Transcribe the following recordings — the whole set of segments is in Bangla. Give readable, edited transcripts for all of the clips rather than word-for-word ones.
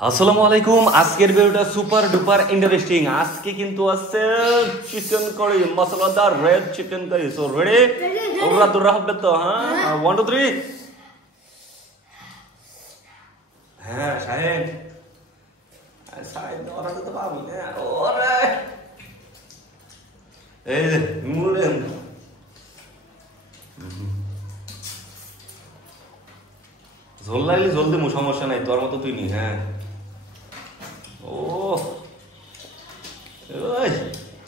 আসসালামু আলাইকুম। আজকের ভিডিওটা সুপার ডুপার ইন্টারেস্টিং। আজকে কিন্তু আছে চিকেন কারি, মশলাদার red chicken curry. So ready? ওরা তোরা হবে তো? হ্যাঁ, 1 2 3। হ্যাঁ শাহিন, শাহিন ওরা তো পাবি না। ওরে এই যে মুলেন ঝোল লাগলে ঝোল দিমু, সমস্যা নাই, তোর মতো তুই নি। হ্যাঁ, ও ওই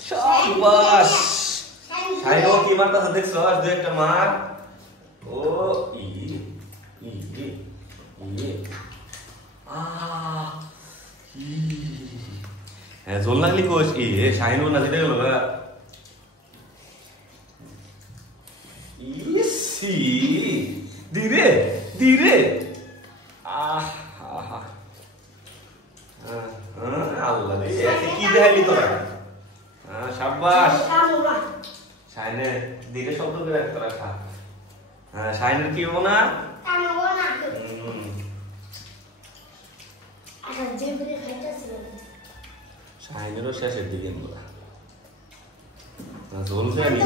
শাবাশ। শাইনো কি মারতাছ দেখছো? আজ দুই একটা মার। ও ই ই ই আ ই। হ্যাঁ, ঝোল লাগলি কোস ই শাইনো না যেতে গেল না। ইসি ধীরে ধীরে। আহ আহা, আল্লাহ রে, কি দেখাইলি তোরা? হ্যাঁ শাবাশ। শাইনে ধীরে শব্দ করে তোরা খা। হ্যাঁ, শাইনের কি হবো না? শাইনেরও শেষের দিকে ঝোল দেয় নি।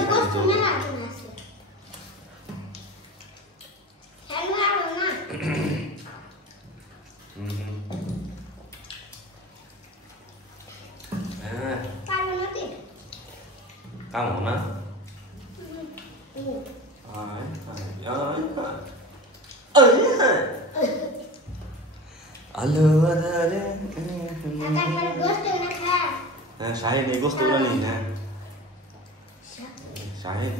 কাম না আলো আধারে। হ্যাঁ শাহিন, এই গোস্ত গুলো নেই। হ্যাঁ শাহিন,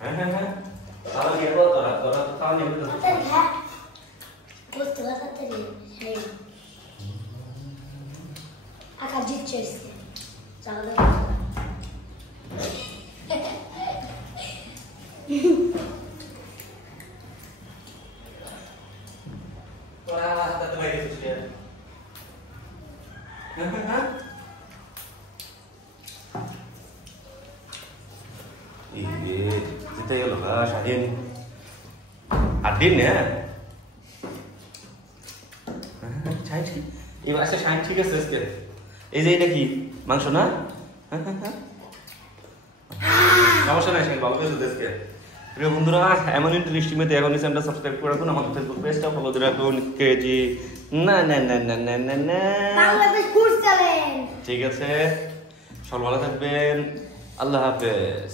হ্যাঁ হ্যাঁ হ্যাঁ, তাহলে কি করো তোরা? তোরা তো তাও নিয়ে আকা জিতছে তাহলে তোরা হাতে তো বাইরে এসেছিস। হ্যাঁ হ্যাঁ হ্যাঁ, এই জিতে গেল গা শাহিন। আর দিন না এই মাসে শাহিন ঠিক আছে আজকে। এই যে এটা কি মাংস না? সমস্যা নাই শাহিন, ভালো করে আজকে। প্রিয় বন্ধুরা, এমন ইন্টারেস্টিং মেতে এখন চ্যানেলটা সাবস্ক্রাইব করে রাখুন, আমাদের ফেসবুক পেজটা ফলো করে রাখুন। কেজি না না না না না না না বাংলাদেশ ফুড চ্যালেঞ্জ। ঠিক আছে, সব ভালো থাকবেন। আল্লাহ হাফেজ।